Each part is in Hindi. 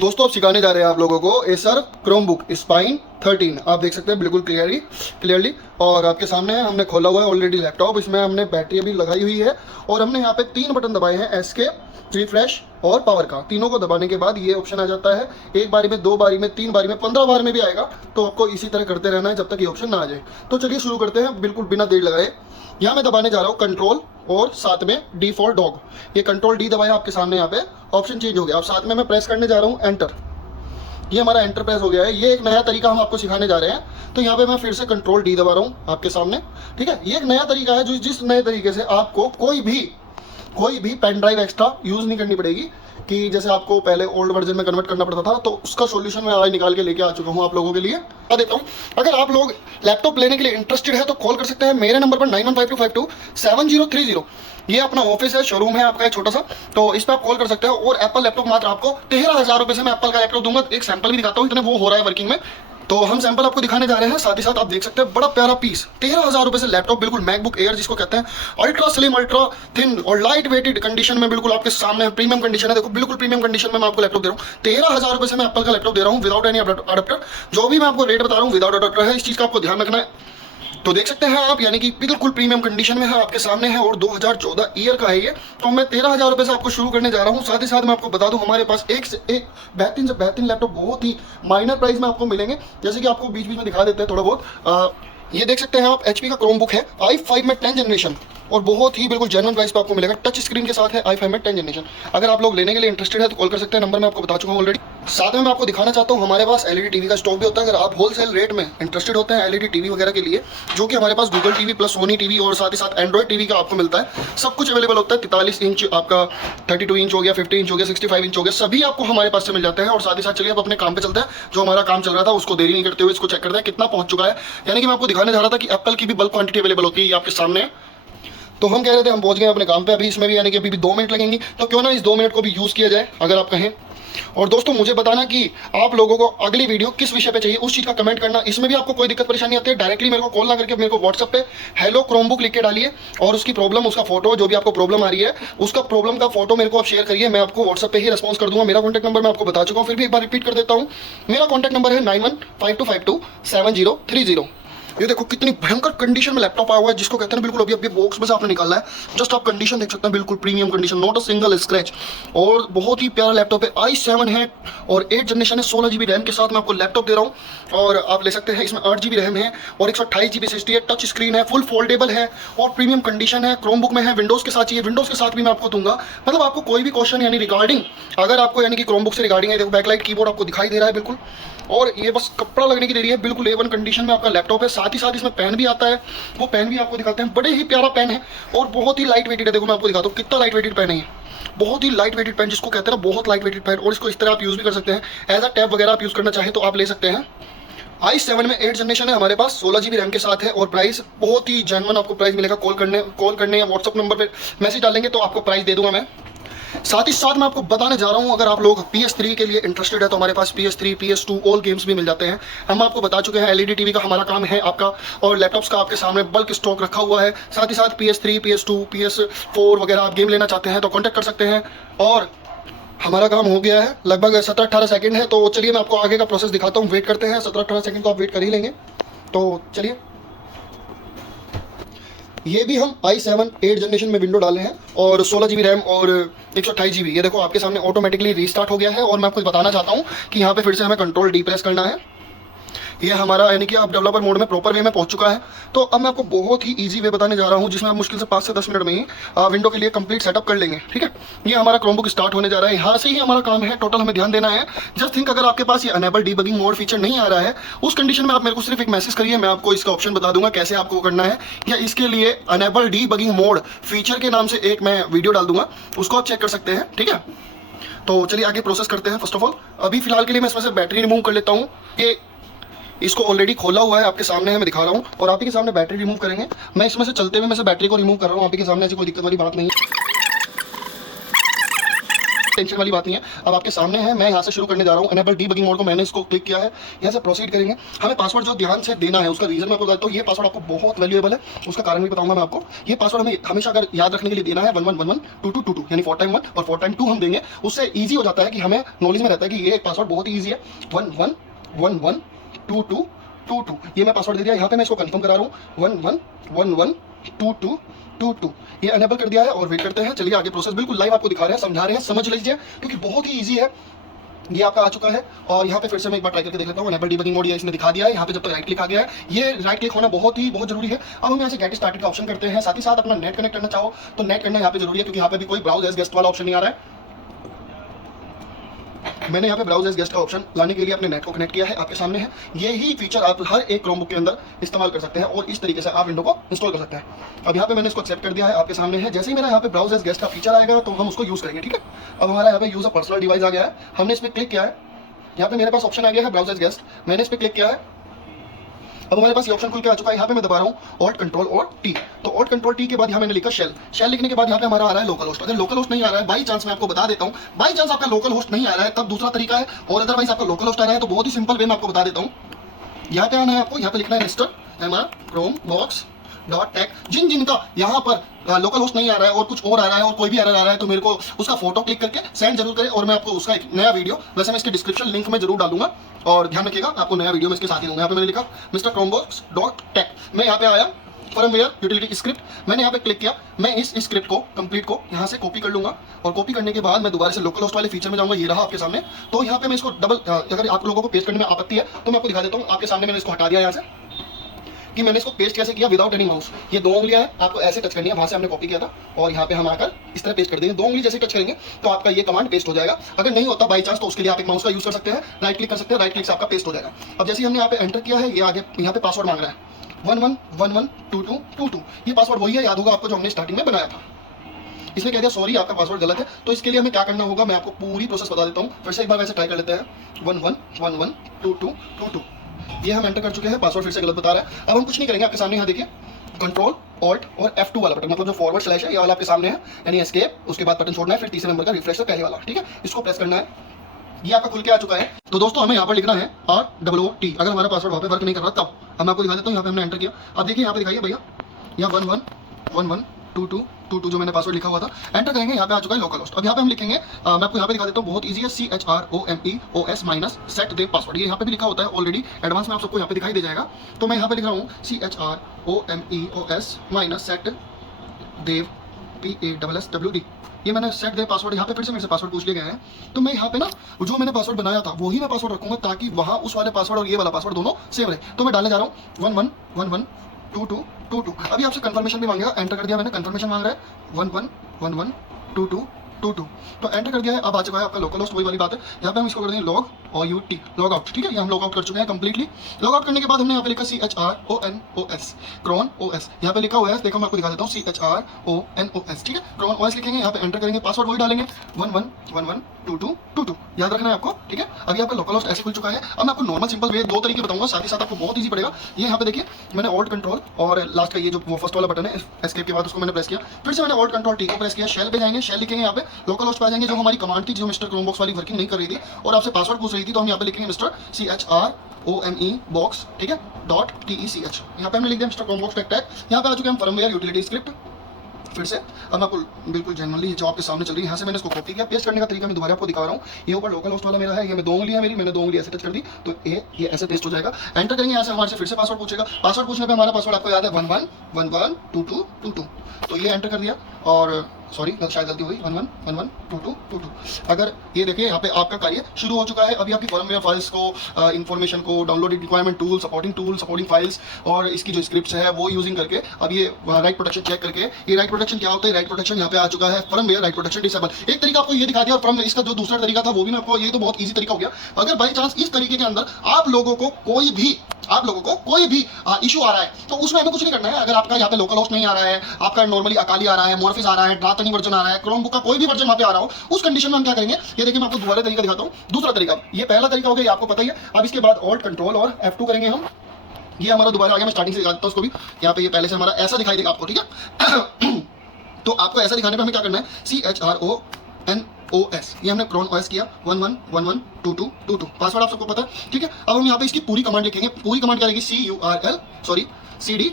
दोस्तों अब सिखाने जा रहे हैं आप लोगों को एसर क्रोमबुक स्पाइन 13। आप देख सकते हैं बिल्कुल क्लियरली और आपके सामने हमने खोला हुआ है ऑलरेडी लैपटॉप। इसमें हमने बैटरी अभी लगाई हुई है और हमने यहाँ पे 3 बटन दबाए हैं, एस्केप, रिफ्रेश और पावर का। तीनों को दबाने के बाद ये ऑप्शन आ जाता है। एक बारी में, 2 बारी में, 3 बारी में, 15 बार में भी आएगा। तो आपको इसी तरह करते रहना है जब तक ये ऑप्शन ना आ जाए। तो चलिए शुरू करते हैं बिल्कुल बिना देर लगाए। यहाँ मैं दबाने जा रहा हूँ कंट्रोल और साथ में डी फॉर डॉग। ये कंट्रोल डी दबाया, आपके सामने यहाँ पे ऑप्शन चेंज हो गया। अब साथ में मैं प्रेस करने जा रहा हूँ एंटर। ये हमारा एंटर प्रेस हो गया है। ये एक नया तरीका हम आपको सिखाने जा रहे हैं। तो यहाँ पे मैं फिर से कंट्रोल डी दबा रहा हूँ आपके सामने। ठीक है, ये एक नया तरीका है जिस नए तरीके से आपको कोई भी पेन ड्राइव एक्स्ट्रा यूज़ नहीं करनी पड़ेगी। कि जैसे आपको पहले ओल्ड वर्जन में कन्वर्ट करना पड़ता था, तो उसका सॉल्यूशन मैं आज निकाल के लेके आ चुका हूँ आप लोगों के लिए। बता देता हूँ, अगर आप लोग लैपटॉप लेने के लिए इंटरेस्टेड है तो कॉल कर सकते हैं मेरे नंबर पर 9152527030। ये अपना ऑफिस है, शोरूम है आपका एक छोटा सा, तो इस पर आप कॉल कर सकते हैं। और एप्पल लैपटॉप मात्र आपको 13,000 रुपये से मैं एप्पल का लैपटॉप दूंगा। एक सैंपल भी दिखाता हूँ, इतने वो हो रहा है वर्किंग में। तो हम सैंपल आपको दिखाने जा रहे हैं। साथ ही साथ आप देख सकते हैं बड़ा प्यारा पीस, 13,000 रुपये से लैपटॉप बिल्कुल मैकबुक एयर जिसको कहते हैं, अल्ट्रा स्लिम, अल्ट्रा थिन और लाइट वेटेड कंडीशन में बिल्कुल आपके सामने प्रीमियम कंडीशन है। देखो बिल्कुल प्रीमियम कंडीशन में मैं आपको लैपटॉप दे रहा हूँ। 13,000 रुपये से मैं एप्पल का लैपटॉप दे रहा हूँ विदाउट एनी अडेप्टर। जो भी मैं आपको रेट बता रहा हूँ विदाउट अडेप्टर है, इस चीज़ का आपको ध्यान रखना है। तो देख सकते हैं आप, यानी कि बिल्कुल प्रीमियम कंडीशन में है, आपके सामने है और 2014 ईयर का है ये। तो मैं 13,000 रुपये से आपको शुरू करने जा रहा हूँ। साथ ही साथ मैं आपको बता दूं, हमारे पास एक से एक बेहतरीन से बेहतरीन लैपटॉप बहुत ही माइनर प्राइस में आपको मिलेंगे। जैसे कि आपको बीच बीच में दिखा देते हैं थोड़ा बहुत। ये देख सकते हैं आप, HP का क्रोमबुक है i5 में 10 जनरेशन और बहुत ही बिल्कुल जेन्युइन प्राइस पे आपको मिलेगा। टच स्क्रीन के साथ है i5 में 10 जनरेशन। अगर आप लोग लेने के लिए इंटरेस्टेड है तो कॉल कर सकते हैं, नंबर मैं आपको बता चुका हूँ ऑलरेडी। साथ में मैं आपको दिखाना चाहता हूँ हमारे पास LED टीवी का स्टॉक भी होता है। अगर आप होलसेल रेट में इंटरेस्टेड होते हैं LED टीवी वगैरह के लिए, जो कि हमारे पास Google TV plus Sony TV और साथ ही साथ एंड्रॉइड टीवी का आपको मिलता है। सब कुछ अवेलेबल होता है। 43 इंच आपका, 32 इंच हो गया, 50 इंच हो गया, 65 इंच हो गया, सभी आपको हमारे पास से मिल जाते हैं। और साथ ही साथ चलिए अब अपने काम पे चलते हैं। जो हमारा काम चल रहा था उसको देरी नहीं करते हुए इसको चेक करते हैं कितना पहुंच चुका है। यानी कि मैं आपको दिखाने जा रहा था कि एप्पल की भी बल्क क्वांटिटी अवेलेबल होती है, आपके सामने। तो हम कह रहे थे हम पहुंच गए अपने काम पे। अभी इसमें भी यानी कि अभी भी 2 मिनट लगेंगी, तो क्यों ना इस 2 मिनट को भी यूज़ किया जाए अगर आप कहें। और दोस्तों मुझे बताना कि आप लोगों को अगली वीडियो किस विषय पे चाहिए, उस चीज़ का कमेंट करना। इसमें भी आपको कोई दिक्कत परेशानी आती है, डायरेक्टली मेरे को कॉल ना करके मेरे को व्हाट्सएप पे हेलो क्रोमबुक लिख के डालिए और उसकी प्रॉब्लम, उसका फोटो, जो भी आपको प्रॉब्लम आ रही है उसका प्रॉब्लम का फोटो मेरे को आप शेयर करिए। मैं आपको व्हाट्सएप पे ही रिस्पॉन्स कर दूंगा। मेरा कॉन्टैक्ट नंबर मैं आपको बता चुका हूँ, फिर भी एक बार रिपीट कर देता हूँ। मेरा कॉन्टैक्ट नंबर है 9152527030। ये देखो कितनी भयंकर कंडीशन में लैपटॉप आया हुआ है, जिसको कहते हैं बिल्कुल अभी अभी बॉक्स में से आपने निकाला है। जस्ट आप कंडीशन देख सकते हैं, बिल्कुल premium condition, not a single scratch. और बहुत ही प्यारा लैपटॉप है, i7 है और 8 जनरेशन है, 16 GB रैम के साथ मैं आपको लैपटॉप दे रहा हूँ। और आप ले सकते हैं, इसमें 8 GB रैम है और 128 GB SSD है, टच स्क्रीन है, फुल फोल्डेबल है और प्रीमियम कंडीशन है। क्रोमबुक में है, विंडोज़ के साथ चाहिए, विंडोज़ के साथ भी मैं आपको दूंगा। मतलब आपको कोई भी क्वेश्चन यानी रिगार्डिंग, अगर आपको यानी कि क्रोमबुक से रिगार्डिंग है, देखो बैकलाइट कीबोर्ड आपको दिखाई दे रहा है बिल्कुल। और ये बस कपड़ा लगने की देरी है, बिल्कुल A1 कंडीशन में आपका लैपटॉप है। साथ ही साथ इसमें पेन भी आता है, वो पेन भी आपको दिखाते हैं। बड़े ही प्यारा पेन है और बहुत ही लाइट वेटेड है। देखो मैं आपको दिखाता हूँ कितना लाइट वेटेड पेन है ये, बहुत ही लाइट वेटेड पेन, जिसको कहते हैं ना बहुत लाइट वेटेड पेन। और इसको इस तरह आप यूज़ भी कर सकते हैं, एज अ टैब वगैरह आप यूज़ करना चाहें तो आप ले सकते हैं। i7 में 8 जनरेशन है हमारे पास, 16 GB रैम के साथ है और प्राइस बहुत ही जेन्युइन आपको प्राइस मिलेगा। कॉल करने या व्हाट्सअप नंबर पर मैसेज डालेंगे तो आपको प्राइस दे दूंगा मैं। साथ ही साथ मैं आपको बताने जा रहा हूं, अगर आप लोग PS3 के लिए इंटरेस्टेड है तो हमारे पास PS3, PS2 ऑल गेम्स भी मिल जाते हैं। हम आपको बता चुके हैं LED टीवी का हमारा काम है आपका, और लैपटॉप्स का आपके सामने बल्क स्टॉक रखा हुआ है। साथ ही साथ PS3, PS2, PS4 वगैरह आप गेम लेना चाहते हैं तो कॉन्टैक्ट कर सकते हैं। और हमारा काम हो गया है, लगभग 17-18 सेकंड है। तो चलिए मैं आपको आगे का प्रोसेस दिखाता हूँ। वेट करते हैं, 17-18 सेकंड तो आप वेट कर ही लेंगे। तो चलिए, ये भी हम i7 8 जनरेशन में विंडो डाले हैं और 16 GB रैम और 128 GB। ये देखो आपके सामने ऑटोमेटिकली रीस्टार्ट हो गया है। और मैं आपको बताना चाहता हूँ कि यहाँ पे फिर से हमें कंट्रोल डी प्रेस करना है। ये हमारा यानी कि अब डेवलपर मोड में प्रॉपर वे में पहुंच चुका है। तो अब मैं आपको बहुत ही इजी वे बताने जा रहा हूं, जिसमें आप मुश्किल से 5 से 10 मिनट में ही विंडो के लिए कंप्लीट सेटअप कर लेंगे। ठीक है, ये हमारा क्रोमबुक स्टार्ट होने जा रहा है, यहाँ से ही हमारा काम है। टोटल हमें ध्यान देना है। जस्ट थिंक, अगर आपके पास ये अनेबल डीबगिंग मोड फीचर नहीं आ रहा है, उस कंडीशन में आप मेरे को सिर्फ एक मैसेज करिए, मैं आपको इसका ऑप्शन बता दूंगा कैसे आपको करना है। या इसके लिए अनेबल डीबगिंग मोड फीचर के नाम से एक मैं वीडियो डाल दूंगा, उसको आप चेक कर सकते हैं। ठीक है, तो चलिए आगे प्रोसेस करते हैं। फर्स्ट ऑफ ऑल अभी फिलहाल के लिए मैं इसमें से बैटरी रिमूव कर लेता हूँ। ये इसको ऑलरेडी खोला हुआ है, आपके सामने है, मैं दिखा रहा हूँ। और आप ही के सामने बैटरी रिमूव करेंगे। मैं इसमें से चलते हुए मैं से बैटरी को रिमूव कर रहा हूँ, आप ही के सामने, ऐसी कोई दिक्कत वाली बात नहीं है। टेंशन वाली बात नहीं है। अब आपके सामने है, मैं यहाँ से शुरू करने जा रहा हूँ। एनेबल डीबगिंग मोड को मैंने इसको क्लिक किया है, यहाँ से प्रोसीड करेंगे। हमें पासवर्ड जो ध्यान से देना है उसका रीजन मैं आपको बताता हूँ। ये पासवर्ड आपको बहुत वैल्यूएबल है, उसका कारण भी बताऊंगा मैं आपको। ये पासवर्ड हमें हमेशा अगर याद रखने के लिए देना है 11112222 यानी 4 टाइम 1 और 4 टाइम 2 हम देंगे, उससे ईजी हो जाता है कि हमें नॉलेज में रहता है कि ये पासवर्ड बहुत ही ईजी है। 11112222, ये मैं पासवर्ड दे दिया। यहाँ पे मैं इसको कंफर्म करा रहा हूँ 11112222, ये एनेबल कर दिया है और वेट करते हैं। चलिए आगे प्रोसेस बिल्कुल लाइव आपको दिखा रहे हैं, समझा रहे हैं, समझ लीजिए क्योंकि बहुत ही ईजी है। ये आपका आ चुका है और यहाँ पे फिर से मैं एक बार ट्राई करके देख लेता हूँ। एनेबल डीबगिंग मोड ये इसने दिखा दिया है। यहाँ पे जब तक राइट क्लिक आ गया है, ये राइट क्लिक होना बहुत जरूरी है। अब हम यहाँ से गेट स्टार्टेड का ऑप्शन करते हैं। साथ ही साथ अपना नेट कनेक्ट करना चाहो तो नेट करना यहाँ पे जरूरी है, क्योंकि यहाँ पे भी कोई ब्राउज एज गेस्ट वाला ऑप्शन नहीं आ रहा है। मैंने यहाँ पे ब्राउज एज गेस्ट का ऑप्शन लाने के लिए अपने नेट को कनेक्ट किया है, आपके सामने है। यही फीचर आप हर एक क्रोमबुक के अंदर इस्तेमाल कर सकते हैं और इस तरीके से आप विंडो को इंस्टॉल कर सकते हैं। अब यहाँ पे मैंने इसको एक्सेप्ट कर दिया है, आपके सामने है। जैसे ही मेरा यहाँ पे ब्राउज एज गेस्ट का फीचर आएगा तो हम उसको यूज करेंगे, ठीक है। अब हमारा यहाँ पे यूज अ पर्सनल डिवाइस आ गया है, हमने इस पर क्लिक किया है। यहाँ पे मेरे पास ऑप्शन आ गया है ब्राउज एज गेस्ट, मैंने इस पर क्लिक किया है। अब हमारे पास ये ऑप्शन खुल के आ चुका है। यहाँ पे मैं दबा रहा हूँ ऑल्ट कंट्रोल और टी। तो ऑल्ट कंट्रोल टी के बाद यहाँ मैंने लिखा शेल। शेल लिखने के बाद यहाँ पे हमारा आ रहा है लोकल होस्ट। अगर लोकल होस्ट नहीं आ रहा है, बाई चांस मैं आपको बता देता हूँ, बाई चांस आपका लोकल होस्ट नहीं आ रहा है तब दूसरा तरीका है, और अदरवाइज आपका लोकल होस्ट आ रहा है तो बहुत ही सिंपल वे में आपको बता देता हूँ। यहाँ पे आना है आपको, यहाँ पे लिखना है install MR Chrome box .tech। जिन का यहाँ पर लोकल होस्ट नहीं आ रहा है और कुछ और आ रहा है और कोई भी एरर आ रहा है तो मेरे को उसका फोटो क्लिक करके सेंड जरूर करें, और मैं आपको उसका एक नया वीडियो, वैसे मैं इसके डिस्क्रिप्शन लिंक में जरूर डालूंगा और ध्यान रखिएगा आपको नया वीडियो में इसके साथ ही दूंगा। यहाँ पे मैंने लिखा मिस्टर chromebox.tech, मैं यहाँ पे आया फर्मवेयर यूटिलिटी स्क्रिप्ट, मैंने यहाँ पे क्लिक किया। मैं इस स्क्रिप्ट को कंप्लीट को यहाँ से कॉपी कर लूंगा और कॉपी करने के बाद मैं दोबारा से लोकल होस्ट वाले फीचर में जाऊंगा। ये रहा आपके सामने। तो यहाँ पे मैं इसको डबल, अगर आप लोगों को पेस्ट करने में आपत्ति है तो मैं आपको दिखा देता हूँ। आपके सामने मैंने इसको हटा दिया यहाँ से कि मैंने इसको पेस्ट कैसे किया विदाउट एनी माउस। ये 2 उंगलियां हैं, आपको ऐसे टच करनी है, वहां से हमने कॉपी किया था और यहाँ पे हम आकर इस तरह पेस्ट कर देंगे। 2 उंगली जैसे टच करेंगे तो आपका ये कमांड पेस्ट हो जाएगा। अगर नहीं होता बाई चांस तो उसके लिए आप एक माउस का यूज कर सकते हैं, राइट क्लिक कर सकते हैं, राइट क्लिक से आपका पेस्ट हो जाएगा। अब जैसे हमने यहाँ पे एंटर किया है, ये आगे यहाँ पे पासवर्ड मांग रहा है 11112222। ये पासवर्ड वही है, याद होगा आपको, जो हमने स्टार्टिंग में बनाया था। इसने कह दिया सॉरी आपका पासवर्ड गलत है। तो इसके लिए हमें क्या करना होगा मैं आपको पूरी प्रोसेस बता देता हूँ। फिर से एक बार वैसे ट्राई कर लेते हैं 11112222। ये हम एंटर कर चुके हैं, पासवर्ड फिर से गलत बता रहा है। अब हम कुछ नहीं करेंगे, आपके सामने यहाँ देखिए कंट्रोल ऑल्ट और F2 वाला बटन, मतलब जो फॉरवर्ड स्लैश है ये वाला आपके सामने है, यानी एस्केप, उसके बाद बटन छोड़ना है, फिर तीसरे नंबर का रिफ्रेश है पहले वाला, ठीक है, इसको प्रेस करना है। ये आपका खुल के आ चुका है। तो दोस्तों हमें यहाँ पर लिखना है ROOT। अगर हमारा पासवर्ड वहाँ पे वर्क नहीं कर रहा तब हम आपको दिखा देता हूँ। यहाँ पे हमने एंटर किया, अब देखिए यहाँ पे दिखाइए भैया, यहाँ 11112222 जो मैंने पासवर्ड लिखा हुआ था, एंटर करेंगे, यहाँ पे आ चुका है लोकल होस्ट। अब यहाँ पे हम लिखेंगे, मैं आपको यहाँ पे दिखा देता हूँ, बहुत ईजी है, CHROMEOS माइनस सेट देव पासवर्ड। ये यहाँ पे भी लिखा होता है ऑलरेडी, एडवांस में आप सबको यहाँ पे दिखाई दे जाएगा। तो मैं यहाँ पे लिख रहा हूँ CHROMEOS माइनस सेट देव PASSWD। ये मैंने सेट देव पासवर्ड, यहाँ पे फिर से मेरे से पासवर्ड पूछ लिया गया है। तो मैं यहाँ पे ना जो मैंने पासवर्ड बनाया था वही मैं पासवर्ड रखूंगा, ताकि वहाँ उस वाले पासवर्ड और ये वाला पासवर्ड दोनों सेम रहे। तो मैं डालने जा रहा हूँ 11112222। अभी आपसे कंफर्मेशन भी मांगेगा, एंटर कर दिया मैंने, कंफर्मेशन मांग रहा है 11112222। तो एंटर कर दिया है। अब आ चुका है आपका लोकल होस्ट, वही वाली बात है। यहाँ पे हम इसको कर देंगे लॉग और UT, लॉग आउट, ठीक है। ये हम लॉग आउट कर चुके हैं कंप्लीटली। लॉग आउट करने के बाद हमने यहाँ पे लिखा CHRONOS, क्रोन OS। यहाँ पे लिखा हुआ है, देखो मैं आपको दिखा देता हूँ, CHRONOS, ठीक है, क्रोन OS लिखेंगे, यहाँ पे एंटर करेंगे, पासवर्ड वही डालेंगे 11112222, याद रखना है आपको, ठीक है। अभी यहाँ पे लोकल होस्ट ऐसे खुल चुका है। अब मैं आपको नॉर्मल सिंपल वे 2 तरीके बताऊंगा, साथ ही साथ आपको बहुत ईजी पड़ेगा। ये यहाँ पे देखिए मैंने ऑल्ट कंट्रोल और लास्ट का ये जो फर्स्ट वाला बटन है एस्केप के बाद उसको मैंने प्रेस किया, फिर से मैंने ऑल्ट कंट्रोल टी को प्रेस किया, शेल पे जाएंगे, शेल लिखेंगे, यहाँ पे लोकल होस्ट पे आ जाएंगे। जो हमारी कमांड थी, जो मिस्टर क्रोमबॉक्स वाली वर्किंग नहीं कर रही थी और आपसे पासवर्ड पूछ रही थी, तो हम यहाँ पे लिखेंगे मिस्टर CHROMEBOX, ठीक है .TECH। यहाँ पे हमने लिख दिया मिस्टर chromebox.tech। यहाँ पे आ चुके हम फर्मवेयर यूटिलिटी स्क्रिप्ट। फिर से अब मैं आपको बिल्कुल जनरली जो आपके सामने चल रही है, यहाँ से मैंने इसको कॉपी किया, पेस्ट करने का तरीका मैं दोबारा आपको दिखा रहा हूँ। ये ऊपर लोकल होस्ट वाला मेरा है, ये मैं 2 उंगलियां मेरी, मैंने 2 उंगली ऐसे टच कर दी तो ये ऐसे पेस्ट हो जाएगा। एंटर करेंगे, यहाँ से हमारे से फिर से पासवर्ड पूछेगा। पासवर्ड पूछने पे हमारा पासवर्ड आपको याद है 11112222। तो ये एंटर कर दिया और सॉरी शायद गलती हुई 11112222। अगर ये देखिए यहाँ पे आपका कार्य शुरू हो चुका है। अभी आपकी फर्मवेयर फाइल्स को, इन्फॉर्मेशन को, downloaded requirement tool, supporting files और इसकी जो स्क्रिप्ट्स है वो यूजिंग करके अब ये राइट प्रोटेक्शन चेक करके, ये राइट प्रोटेक्शन क्या होता है, राइट प्रोटेक्शन यहाँ पे आ चुका है, फर्मवेयर राइट प्रोटेक्शन डिसेबल। एक तरीका आपको ये दिखा दिया और फ्रॉम इसका जो दूसरा तरीका था वो भी मैं आपको, ये तो बहुत ईजी तरीका हो गया। अगर बाई चांस इस तरीके के अंदर आप लोगों को कोई भी इशू आ रहा है तो उसमें हमें कुछ नहीं करना है। अगर आपका यहाँ पे लोकल होस्ट नहीं आ रहा है, आपका नॉर्मली अकाली आ रहा है, मॉर्फिस आ रहा है, ड्रातनी वर्जन आ रहा है, क्रोमबुक का कोई भी वर्जन वहाँ पे आ रहा हो, उस कंडीशन में हम क्या करेंगे, ये देखिए मैं आपको दोबारा तरीका दिखाता हूँ। दूसरा तरीका, ये पहला तरीका हो गया, आपको पता ही है। अब इसके बाद ऑल्ट कंट्रोल और F2 करेंगे हम, ये हमारा दोबारा आ गया। मैं स्टार्टिंग से दिखाता हूँ उसको भी। यहाँ पे ये पहले से हमारा ऐसा दिखाई देगा आपको, ठीक है। तो आपको ऐसा दिखाने पे हमें क्या करना है, CHRONOS OS, ये हमने Cron OS किया 11112222, पासवर्ड आप सबको पता है, ठीक है। अब हम यहाँ पे इसकी पूरी कमांड लिखेंगे। पूरी कमांड क्या रहेगी, CD,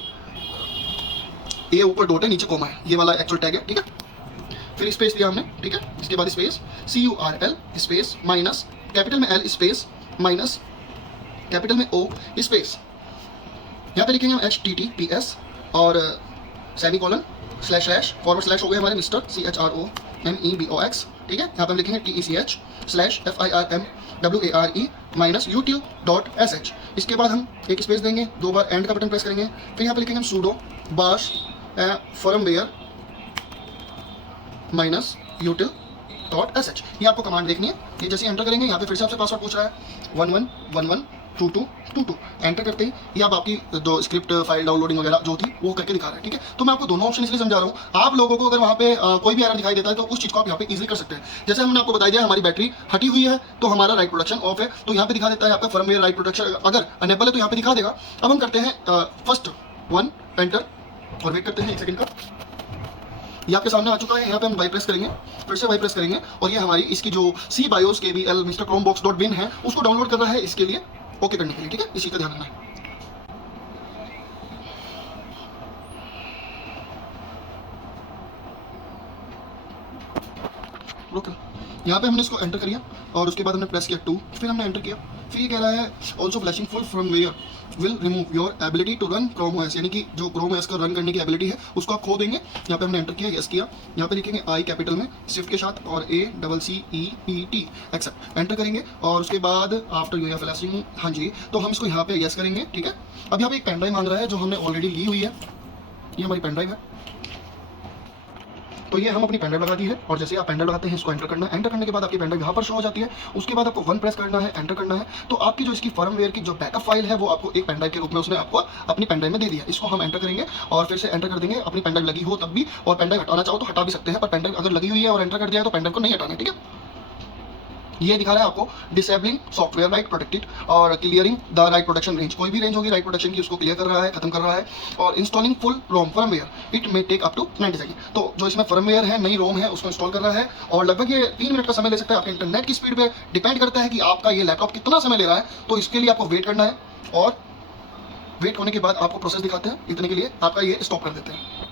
ये ऊपर डॉट है, नीचे कोमा है, ये वाला एक्चुअल टैग है, ठीक है। फिर स्पेस दिया हमने, ठीक है। इसके बाद space CURL space minus capital में L स्पेस माइनस कैपिटल में O स्पेस, यहाँ पे लिखेंगे हम HTTPS और semicolon slash slash forward slash हो गया हमारे मिस्टर CHROMEBOX, ठीक है। यहाँ पे हम लिखेंगे TECH slash FIRMWARE minus util.sh। इसके बाद हम एक स्पेस देंगे, 2 बार एंड का बटन प्रेस करेंगे, फिर यहाँ पे लिखेंगे हम sudo bash firmware minus util.sh। ये आपको कमांड देखनी है। ये जैसे एंटर करेंगे, यहाँ पे फिर से आपसे पासवर्ड पूछ रहा है 11112222, एंटर करते ही ये आप आपकी जो स्क्रिप्ट फाइल डाउनलोडिंग वगैरह जो थी वो करके दिखा रहा है, ठीक है। तो मैं आपको दोनों ऑप्शन इसलिए समझा रहा हूँ, आप लोगों को अगर वहाँ पे कोई भी एरर दिखाई देता है तो उस चीज़ को आप यहाँ पे इजीली कर सकते हैं। जैसे हमने आपको बताया हमारी बैटरी हटी हुई है तो हमारा राइट प्रोडक्शन ऑफ है, तो यहाँ पे दिखा देता है आपका फर्मवेयर राइट प्रोडक्शन अगर अनेबल है तो यहाँ पे दिखा देगा। अब हम करते हैं फर्स्ट वन एंटर और वेट करते हैं 1 सेकंड का। ये आपके सामने आ चुका है। यहाँ पे हम वाई प्रेस करेंगे, फिर से वाई प्रेस करेंगे और ये हमारी इसकी जो C BIOS KBL mister chromebox.bin है उसको डाउनलोड कर रहा है, इसके लिए ओके करने के लिए, ठीक है। इसी का ध्यान रखना है। रोक, यहाँ पे हमने इसको एंटर किया और उसके बाद हमने प्रेस किया 2, फिर हमने एंटर किया। फिर ये कह रहा है also flashing full firmware will remove your ability to run Chrome OS, यानी कि जो Chrome OS का रन करने की एबिलिटी है उसको आप खो देंगे। यहाँ पे हमने एंटर किया, यस किया। यहाँ पे लिखेंगे I कैपिटल में शिफ्ट के साथ और ACCEPT एक्सेप्ट, एंटर करेंगे और उसके बाद आफ्टर यू फ्लैशिंग, हाँ जी, तो हम इसको यहाँ पे यस करेंगे, ठीक है। अब यहाँ पे एक पेन ड्राइव मांग रहा है जो हमने ऑलरेडी ली हुई है, ये हमारी पेन ड्राइव है। तो ये हम अपनी पेन ड्राइव लगा दी है और जैसे आप पेन ड्राइव लगाते हैं इसको एंटर करना है। एंटर करने के बाद आपकी पेन ड्राइव यहाँ पर शो हो जाती है। उसके बाद आपको 1 प्रेस करना है, एंटर करना है, तो आपकी जो इसकी फर्मवेयर की जो बैकअप फाइल है वो आपको एक पेन ड्राइव के रूप में उसने आपको अपनी पेन ड्राइव में दे दिया। इसको हम एंटर करेंगे और फिर से एंटर कर देंगे, अपनी पेन ड्राइव लगी हो तब भी, और पेन ड्राइव हटाना चाहो तो हटा भी सकते हैं, पर पेन ड्राइव अगर लगी हुई है और एंटर कर दिया है तो पेन ड्राइव को नहीं हटाना है, ठीक है। ये दिखा रहा है आपको डिसेबलिंग सॉफ्टवेयर राइट प्रोटेक्टेड और clearing the right protection range, कोई भी रेंज होगी राइट प्रोटेक्शन की उसको क्लियर कर रहा है, खत्म कर रहा है। और installing full ROM firmware it may take up to 90 second, तो जो इसमें फर्मवेयर है नई रोम है उसको इंस्टॉल कर रहा है और लगभग ये 3 मिनट का समय ले सकता है। आपके इंटरनेट की स्पीड पे डिपेंड करता है कि आपका ये लैपटॉप कितना समय ले रहा है, तो इसके लिए आपको वेट करना है और वेट होने के बाद आपको प्रोसेस दिखाते हैं, इतने के लिए आपका ये स्टॉप कर देते हैं।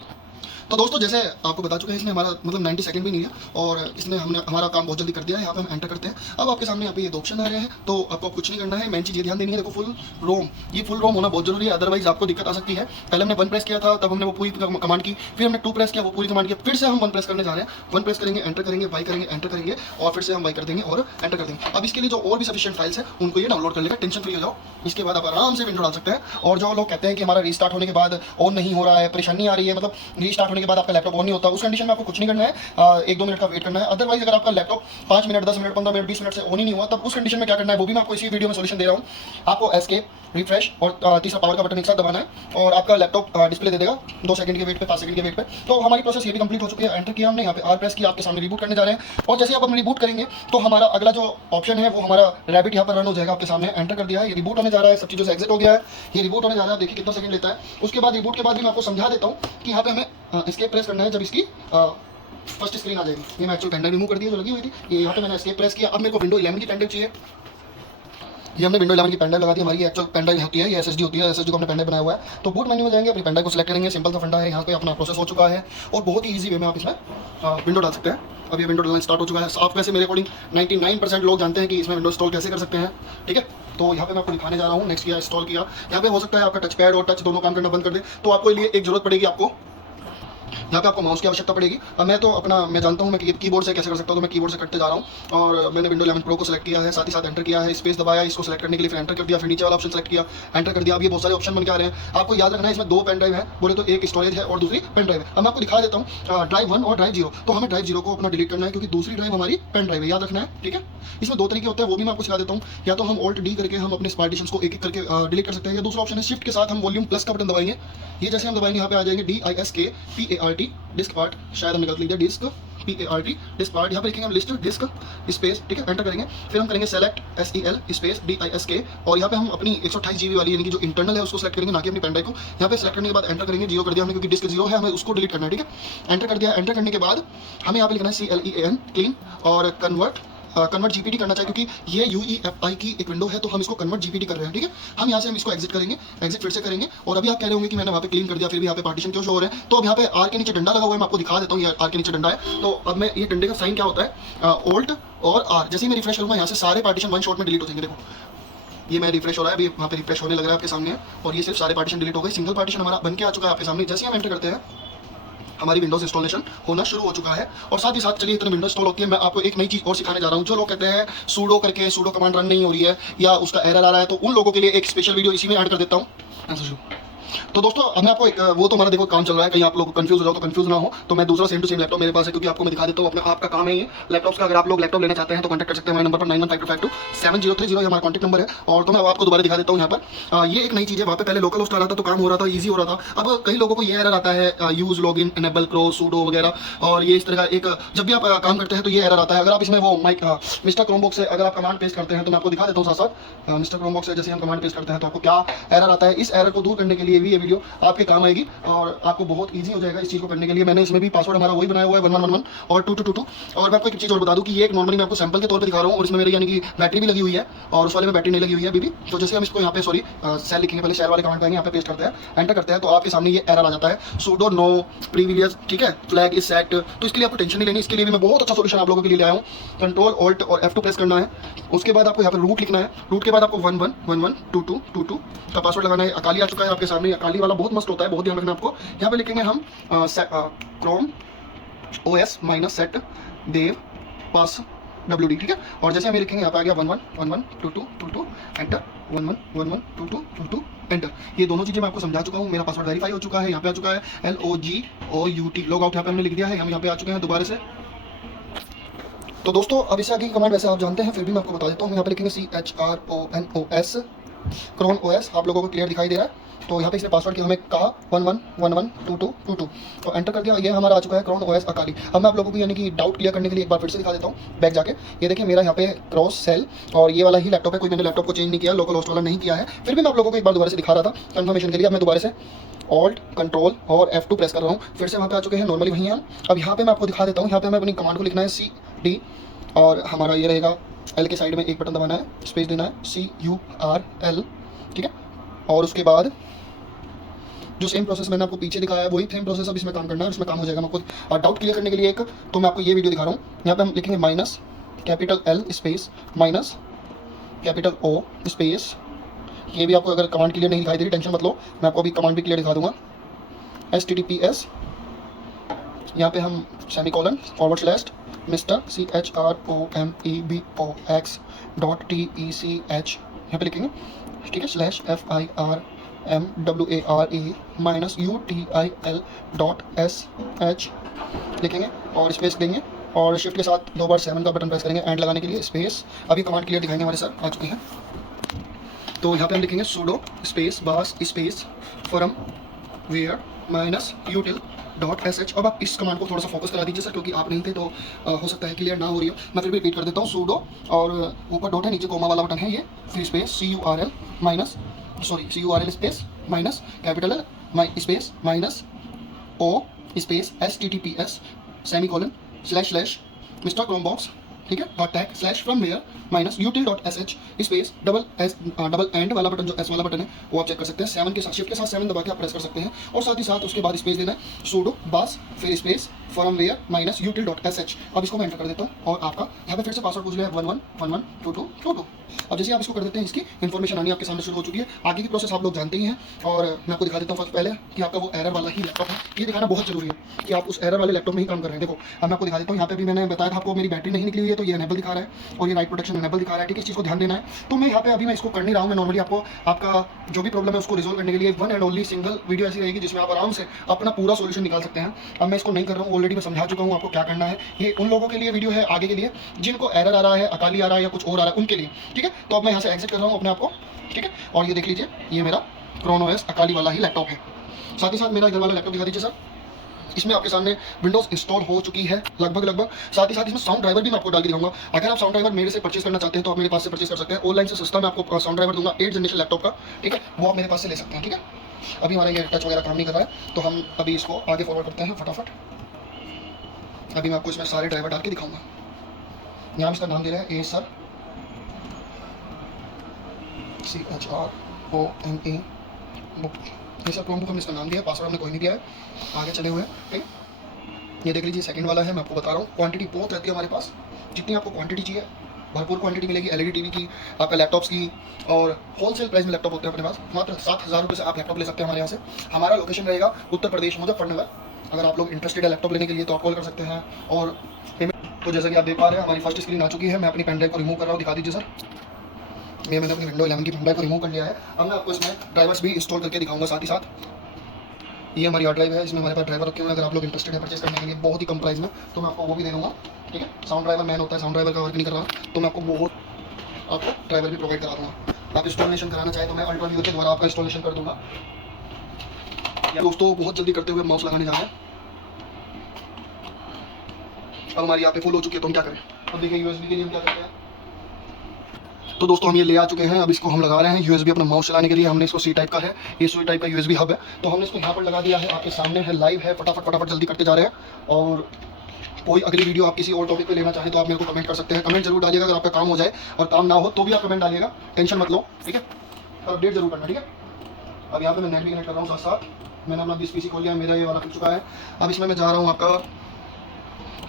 तो दोस्तों जैसे आपको बता चुके हैं इसने हमारा मतलब 90 सेकंड भी नहीं है और इसने हमने हमारा काम बहुत जल्दी कर दिया है। यहाँ पे हम एंटर करते हैं। अब आपके सामने यहाँ पे ये 2 ऑप्शन आ रहे हैं, तो आपको कुछ नहीं करना है। मेन चीज़ ये ध्यान देनी है, देखो फुल रोम, ये फुल रोम होना बहुत जरूरी है, अदरवाइज आपको दिक्कत आ सकती है। पहले हमने 1 प्रेस किया था तब हमने वो पूरी कमांड की, फिर हमने 2 प्रेस किया वो पूरी कमांड किया, फिर से हम 1 प्रेस करने जा रहे हैं। 1 प्रेस करेंगे, एंटर करेंगे, वाई करेंगे, एंटर करेंगे और फिर से हम वाई कर देंगे और एंटर कर देंगे। अब इसके लिए जो और भी सफिशिएंट फाइल्स है उनको ये डाउनलोड कर लेगा, टेंशन फ्री हो जाओ। इसके बाद आप आराम से विंडो डाल सकते हैं। और जो लोग कहते हैं कि हमारा रीस्टार्ट होने के बाद ऑन नहीं हो रहा है, परेशानी आ रही है, मतलब रीस्टार्ट होने के बाद आपका लैपटॉप ऑन नहीं होता, उस कंडीशन में आपको कुछ नहीं करना है, 1-2 मिनट का वेट करना है। अदरवाइज अगर आपका laptop 5 minute, 10 minute, 15 minute, 20 minute से ऑन ही नहीं हुआ, तब उस कंडीशन में क्या करना है वो भी मैं आपको इसी वीडियो में सोल्यूशन दे रहा हूँ। आपको एस्केप, रिफ्रेश और तीसरा पावर का बटन एक साथ दबाना है और आपका लैपटॉप डिस्प्ले दे देगा 2 सेकंड के वेट पे, 5 सेकंड के वेट पे। तो हमारी प्रोसेस ये भी कंप्लीट हो चुकी है। एंटर किया हमने, यहाँ पे आर प्रेस किया, आपके सामने रिबूट करने जा रहे हैं। और जैसे आप अपने रिबूट करेंगे तो हमारा अगला जो ऑप्शन है वो हमारा रैबिट यहाँ पर रन हो जाएगा आपके सामने। एंटर कर दिया है, ये रिबूट होने जा रहा है, सब चीज़ों से एग्जिट हो गया है, ये रिबूट होने जा रहा है। देखिए कितना सेकंड लेता है। उसके बाद रिबूट के बाद भी मैं आपको समझा देता हूँ कि यहाँ पे हमें एस्केप प्रेस करना है जब इसकी फर्स्ट स्क्रीन आ जाएगी। ये मैं एक्चुअल पेन ड्राइव रिमूव कर दी जो लगी हुई थी, ये यहाँ पे मैंने एस्केप प्रेस किया। अब मेरे को विंडो 11 की पेन ड्राइव चाहिए। ये हमने विंडो 11 की पेन ड्राइव लगा दी, हमारी एक्चुअल पेन ड्राइव होती है, ये एसएसडी होती है, एसएसडी को हमने पेन ड्राइव बनाया हुआ है। तो बूट मेन्यू में जाएंगे, अपनी पेन ड्राइव को सिलेक्ट करेंगे, सिंपल सा फंडा है, यहाँ पे अपना प्रोसेस हो चुका है और बहुत ही ईजी वे में आप इसमें विंडो डाल सकते हैं। अब ये विंडो डालना स्टार्ट हो चुका है। आप वैसे मेरे अकॉर्डिंग 99% लोग जानते हैं कि इसमें विंडो इंस्टॉल कैसे कर सकते हैं, ठीक है। तो यहाँ पे मैं आपको दिखाने जा रहा हूँ। नेक्स्ट किया, इंस्टॉल किया। यहाँ पे हो सकता है आपका टच पैड और टच दोनों काम करना बंद कर दे, तो आपको लिए एक जरूरत पड़ेगी, आपको यहाँ पे आपको माउस की आवश्यकता पड़ेगी। अब मैं तो अपना मैं जानता हूँ मैं कीबोर्ड से कैसे कर सकता हूँ, तो मैं कीबोर्ड से करते जा रहा हूँ। और मैंने विंडो 11 प्रो को सेलेक्ट किया है, साथ ही साथ एंटर किया है, स्पेस दबाया इसको सेलेक्ट करने के लिए, फिर एंटर कर दिया, फिर नीचे वाला ऑप्शन सेलेक्ट किया, एंटर कर दिया। अब ये बहुत सारे ऑप्शन बन के आ रहे हैं। आपको याद रखना है इसमें 2 पेन ड्राइव है, बोले तो एक स्टोरेज है और दूसरी पेन ड्राइव है। अब मैं आपको दिखा देता हूँ ड्राइव 1 और ड्राइव 0। तो हमें ड्राइव 0 को अपना डिलीट करना है क्योंकि दूसरी ड्राइव हमारी पेन ड्राइव है, याद रखना है, ठीक है। इसमें 2 तरीके होते हैं, वो भी मैं आपको सिखा देता हूँ। या तो हम ऑल्ट डी करके हम अपने पार्टीशंस को एक एक करके डिलीट कर सकते हैं, या दूसरा ऑप्शन है शिफ्ट के साथ हम वॉल्यूम प्लस का बटन दबाएंगे। ये जैसे हम दबाएंगे यहाँ पे आ जाएंगे DISK PART डिस्क पार्ट, शायद हम निकाल लीजिए डिस्क PART डिस्क पार्ट, यहाँ पे लिखेंगे हम लिस्ट डिस्क स्पेस, ठीक है, एंटर करेंगे। फिर हम करेंगे सेलेक्ट SEL स्पेस DISK, और यहाँ पे हम अपनी 128 GB वाली यानी कि जो इंटरनल है उसको सेलेक्ट करेंगे, ना कि अपनी पेन ड्राइव को। यहाँ पे सेलेक्ट करने के बाद एंटर करेंगे, जीरो कर दिया हमने क्योंकि डिस्क जीरो है, हमें उसको डिलीट करना है, ठीक है, एंटर कर दिया। एंटर करने के बाद हमें यहाँ पे लिखना है CLEAN क्लीन और कन्वर्ट GPT करना चाहिए, क्योंकि ये UEFI की एक विंडो है, तो हम इसको कन्वर्ट GPT कर रहे हैं, ठीक है। हम यहाँ से हम इसको एग्जिट करेंगे, एग्जिट फिर से करेंगे। और अभी आप कह रहे होंगे कि मैंने वहाँ पे क्लीन कर दिया, फिर भी यहाँ पे पार्टीशन क्यों शो हो रहे हैं। तो अब यहाँ पे आर के नीचे डंडा लगा हुआ है, मैं आपको दिखा देता हूँ, ये आर के नीचे डंडा है। तो अब मैं ये डंडे का साइन क्या होता है, ओल्ट और आर, जैसे ही मैं रिफ्रेश करूँगा यहाँ से सारे पार्टीशन वन शॉट में डिलीट हो जाएंगे। देखो ये मैं रिफ्रेश हो रहा है, अभी वहाँ पे रिफ्रेश होने लग रहा है आपके सामने है, और ये सिर्फ सारे पार्टीशन डिलीट हो गए, सिंगल पार्टीशन हमारा बन के आ चुका है आपके सामने। जैसे हम एंटर करते हैं हमारी विंडोज इंस्टॉलेशन होना शुरू हो चुका है। और साथ ही साथ चलिए इतनी विंडोज इंस्टॉल होती है, मैं आपको एक नई चीज़ और सिखाने जा रहा हूँ। जो लोग कहते हैं सूडो करके सूडो कमांड रन नहीं हो रही है या उसका एरर आ रहा है, तो उन लोगों के लिए एक स्पेशल वीडियो इसी में ऐड कर देता हूँ। तो दोस्तों मैं आपको एक वो तो हमारा देखो काम चल रहा है, कहीं आप लोग कंफ्यूज हो जाओ तो कंफ्यूज ना हो, तो मैं दूसरा सेम टू सेम लैपटॉप मेरे पास है, क्योंकि आपको मैं दिखा देता हूँ, अपना आपका काम है ये लैपटॉप्स का। अगर आप लोग लैपटॉप लेना चाहते हैं तो कॉन्टैक्ट कर सकते हैं हमारे नंबर पर 9152527030, ये हमारा कॉन्टैक्ट नंबर है। और तो मैं आपको दोबारा दिखा देता हूँ यहाँ पर, ये एक नई चीज़ है, वहाँ पे पहले लोकल होस्ट आ रहा था तो काम हो रहा था, ईजी हो रहा था। अब कई लोगों को ये एरर आता है, use login enable crow pseudo वगैरह, और ये इस तरह का एक जब भी आप काम करते हैं तो ये एरर आता है। अगर आप इसमें वो माइक मिस्टर क्रोमबॉक्स से अगर आप कमांड पेस्ट करते हैं तो मैं आपको दिखा देता हूँ साथ साथ, मिस्टर क्रोमबॉक्स से जैसे हम कमांड पेस्ट करते हैं तो आपको क्या एरर आता है। इस एरर को दूर करने के लिए भी ये वीडियो आपके काम आएगी और आपको बहुत इजी हो जाएगा इस चीज़ को करने के लिए। मैंने इसमें भी पासवर्ड हमारा वही बनाया हुआ है 1111 और 2222। और मैं आपको एक चीज़ और बता दूं कि ये एक नॉर्मली मैं आपको सैंपल के तौर पे दिखा रहा हूँ, और इसमें मेरी यानी कि बैटरी भी लगी हुई है और उस वाले में बैटरी नहीं लगी हुई है अभी भी। तो जैसे हम इसको यहाँ पे सेल लिखेंगे, पहले शेयर वाले कमांड पाएंगे, यहाँ पे पेस्ट करते हैं, एंटर करते हैं, तो आपके सामने ये एरर आ जाता है सूडो नो प्रीवियस, ठीक है, फ्लैग इज सेट। तो इसके लिए आपको टेंशन नहीं लेनी, इसके लिए भी मैं बहुत अच्छा सोल्यूशन आप लोगों के लिए लाया हूँ। कंट्रोल ऑल्ट और F2 प्रेस करना है, उसके बाद आपको यहाँ पे रूट लिखना है, रूट के बाद आपको 11112222 का पासवर्ड लगाना है। अकाली आ चुका है आपके सामने, अकाली वाला बहुत मस्त होता है, बहुत ध्यान रखना आपको। यहाँ पे लिखेंगे हम क्रोम OS माइनस सेट देव पास WD, ठीक है। और जैसे हमें लिखेंगे यहाँ पे आ गया 11112222 एंटर, 11112222 एंटर। ये दोनों चीज़ें मैं आपको समझा चुका हूँ, मेरा पासवर्ड वेरीफाई हो चुका है, यहाँ पे आ चुका है LOGOUT लॉग आउट, यहाँ पे हमने लिख दिया है, हम यहाँ पे आ चुके हैं दोबारा से। तो दोस्तों अब इससे आगे की कमांड वैसे आप जानते हैं, फिर भी मैं आपको बता देता हूँ। यहाँ पे लिखेंगे CHRONOS क्रोन OS, आप लोगों को क्लियर दिखाई दे रहा है। तो यहाँ पे इसने पासवर्ड की हमें कहा 11112222, तो एंटर कर दिया, ये हमारा आ चुका है क्रोन OS अकाली। अब मैं आप लोगों को यानी कि डाउट क्लियर करने के लिए एक बार फिर से दिखा देता हूँ बैक जाके। ये देखिए मेरा यहाँ पे क्रॉस सेल और ये वाला ही लैपटॉप है, कोई मैंने लैपटॉप को चेंज नहीं किया, लोकल होस्ट वाला नहीं किया है। फिर भी मैं आप लोगों को एक बार दोबारा से दिखा रहा था कंफर्मेशन के लिए। अब मैं दोबारा से ऑल्ट कंट्रोल और F2 प्रेस कर रहा हूँ, फिर से वहाँ पे आ चुके हैं, नॉर्मली वहीं हम। अब यहाँ पे मैं आपको दिखा देता हूँ, यहाँ पे हमें अपनी कमांड को लिखना है CD और हमारा ये रहेगा L के साइड में एक बटन दबाना है, स्पेस देना है CURL, ठीक है। और उसके बाद जो सेम प्रोसेस मैंने आपको पीछे दिखाया है वही सेम प्रोसेस अब इसमें काम करना है, इसमें काम हो जाएगा। मैं आपको डाउट क्लियर करने के लिए एक तो मैं आपको ये वीडियो दिखा रहा हूँ। यहाँ पे हम लिखेंगे minus capital L space minus capital O space, ये भी आपको अगर कमांड क्लियर नहीं दिखाई दे रही टेंशन मत लो, मैं आपको अभी कमांड भी क्लियर दिखा दूंगा। HTTPS यहाँ पे हम सेमीकोलन फॉरवर्ड / मिस्टर CHROMEBOX.TECH यहाँ पे लिखेंगे, ठीक है, /FIRMWARE-UTIL.SH लिखेंगे और स्पेस देंगे और शिफ्ट के साथ 2 बार 7 का बटन प्रेस करेंगे एंड लगाने के लिए, स्पेस। अभी कमांड क्लियर दिखाएंगे, हमारे सर आ चुके हैं। तो यहाँ पे हम लिखेंगे sudo space bash space firmware minus util.sh। अब आप इस कमांड को थोड़ा सा फोकस करा दीजिए सर, क्योंकि आप नहीं थे तो हो सकता है क्लियर ना हो रही हो। मैं फिर भी रिपीट कर देता हूँ, sudo और ऊपर डॉट है, नीचे कोमा वाला बटन है, ये फिर space CURL space minus capital L space minus O space HTTPS semicolon / mister Chromebox, ठीक है, .tag /firmware -util.sh space double and वाला बटन जो S वाला बटन है वो आप चेक कर सकते हैं, 7 के साथ शिफ्ट के साथ 7 दबा के आप प्रेस कर सकते हैं। और साथ ही साथ उसके बाद स्पेस देना है sudo bas फिर स्पेस firmware -util.sh। अब इसको मैं एंटर कर देता हूँ और आपका यहाँ पे फिर से पासवर्ड पूछ लिया है 11112222। अब जैसे आप इसको कर देते हैं, इसकी इन्फॉर्मेशन आनी आपके सामने शुरू हो चुकी है। आगे की प्रोसेस आप लोग जानते ही हैं और मैं आपको दिखा देता हूँ फर्स्ट पहले कि आपका वो एरर वाला ही लैपटॉप है। ये दिखाना बहुत जरूरी है कि आप उस एरर वाले लैपटॉप में ही काम कर रहे हैं। देखो अब मैं आपको दिखा देता हूँ, यहाँ पे भी मैंने बताया था आपको मेरी बैटरी नहीं निकली हुई है, तो ये एनेबल दिखा रहा है और ये राइट प्रोटेक्शन एनेबल दिखा रहा है, ठीक है, इस चीज़ को ध्यान देना है। तो मैं यहाँ पे अभी मैं इसको कर नहीं रहा हूँ, मैं नॉर्मली आपको आपका जो भी प्रॉब्लम है उसको रिजोल्व करने के लिए one and only single video ऐसी रहेगी जिसमें आप आराम से अपना पूरा सोल्यूशन निकाल सकते हैं। अब मैं इसको नहीं कर रहा हूँ, ऑलरेडी मैं समझा चुका हूँ आपको क्या करना है। ये उन लोगों के लिए वीडियो है आगे के लिए जिनको एरर आ रहा है, अकाली आ रहा है या कुछ और आ रहा है उनके लिए, ठीक है। तो अब मैं यहाँ से एग्जिट कर रहा हूँ अपने आप को, ठीक है। और ये देख लीजिए, ये मेरा क्रोन OS अकाली वाला ही लैपटॉप है। साथ ही साथ मेरा इधर वाला लैपटॉप दिखा दीजिए सर, इसमें आपके सामने विंडोज इंस्टॉल हो चुकी है लगभग। साथ ही साथ इसमें साउंड ड्राइवर भी मैं आपको डाल के दिखाऊंगा। अगर आप साउंड ड्राइवर मेरे से परचेस करना चाहते हैं तो आप मेरे पास से परचेस कर सकते हैं। ऑनलाइन से सस्ता मैं आपको साउंड ड्राइवर दूंगा 8 जनरेशन लैपटॉप का, ठीक है, वो आप मेरे पास से ले सकते हैं। ठीक है, अभी हमारा ये टच वगैरह काम नहीं कर रहा है, तो हम अभी इसको आगे फॉरवर्ड करते हैं फटाफट। अभी मैं आपको इसमें सारे ड्राइवर डाल के दिखाऊंगा। यहाँ इसका नाम दे रहा है Acer CHROME book. Acer Chrome book हमने इसका नाम दिया है, पासवर्ड हमने कोई नहीं दिया है। आगे चले हुए हैं, ठीक है। ये देख लीजिए सेकंड वाला है, मैं आपको बता रहा हूँ। क्वांटिटी बहुत रहती है हमारे पास, जितनी आपको क्वांटिटी चाहिए भरपूर क्वांटिटी मिलेगी। एलईडी टीवी की, आपका लैपटॉप्स की, और होलसेल प्राइस में लैपटॉप होते हैं अपने पास। मात्र 7,000 रुपये से आप लैपटॉप ले सकते हैं हमारे यहाँ से। हमारा लोकेशन रहेगा उत्तर प्रदेश, मुजफ्फरनगर। अगर आप लोग इंटरेस्टेड है लैपटॉप लेने के लिए तो आप कॉल कर सकते हैं। और पेमेंट तो जैसा कि आप देख पा रहे हैं हमारी फर्स्ट स्क्रीन आ चुकी है। मैं अपनी पेन ड्राइव को रिमूव कर रहा हूँ, दिखा दीजिए सर। मैंने अपनी विंडो 11 की पेन ड्राइव को रिमूव कर लिया है। अब मैं आपको इसमें ड्राइवर्स भी इंस्टॉल करके दिखाऊंगा साथ ही साथ। ये हमारी हार्ड ड्राइव है, इसमें हमारे पास ड्राइवर रखे हुए हैं। अगर आप लोग इंटरेस्टेड है परचेस करने के लिए बहुत ही कम प्राइस में, तो मैं आपको वो भी दे दूँगा। ठीक है, साउंड ड्राइवर मैन होता है, साउंड ड्राइवर का वर्क नहीं कर रहा, तो मैं आपको ड्राइवर भी प्रोवाइड करा दूँगा। आप इंस्टॉलेशन कराना चाहें तो मैं अल्ट्रा व्यू के द्वारा आपका इंस्टॉलेशन कर दूँगा। दोस्तों बहुत जल्दी करते हुए माउस लगाने जा रहे हैं। अब हमारी यहाँ पे फुल हो चुकी है, तो हम क्या करें। अब देखिए यूएसबी के लिए हम क्या करते हैं। तो दोस्तों हम ये ले आ चुके हैं, अब इसको हम लगा रहे हैं यूएसबी अपना माउस चलाने के लिए। हमने इसको सी टाइप का है, ये सी टाइप का यूएसबी हब है, तो हमने इसको यहाँ पर लगा दिया है। आपके सामने है, लाइव है, फटाफट जल्दी करते जा रहे हैं। और कोई अगली वीडियो आप किसी और टॉपिक पे लेना चाहें तो आप मेरे को कमेंट कर सकते हैं। कमेंट जरूर डालिएगा, अगर आपका काम हो जाए, और काम ना हो तो भी आप कमेंट डालिएगा, टेंशन मत लो, ठीक है। और अपडेट जरूर करना, ठीक है। अब यहाँ पे मैं नेट भी कनेक्ट कर रहा हूँ साथ साथ। मैंने अपना 20 PC खोल लिया, मेरा ये वाला खुल चुका है। अब इसमें मैं जा रहा हूँ आपका,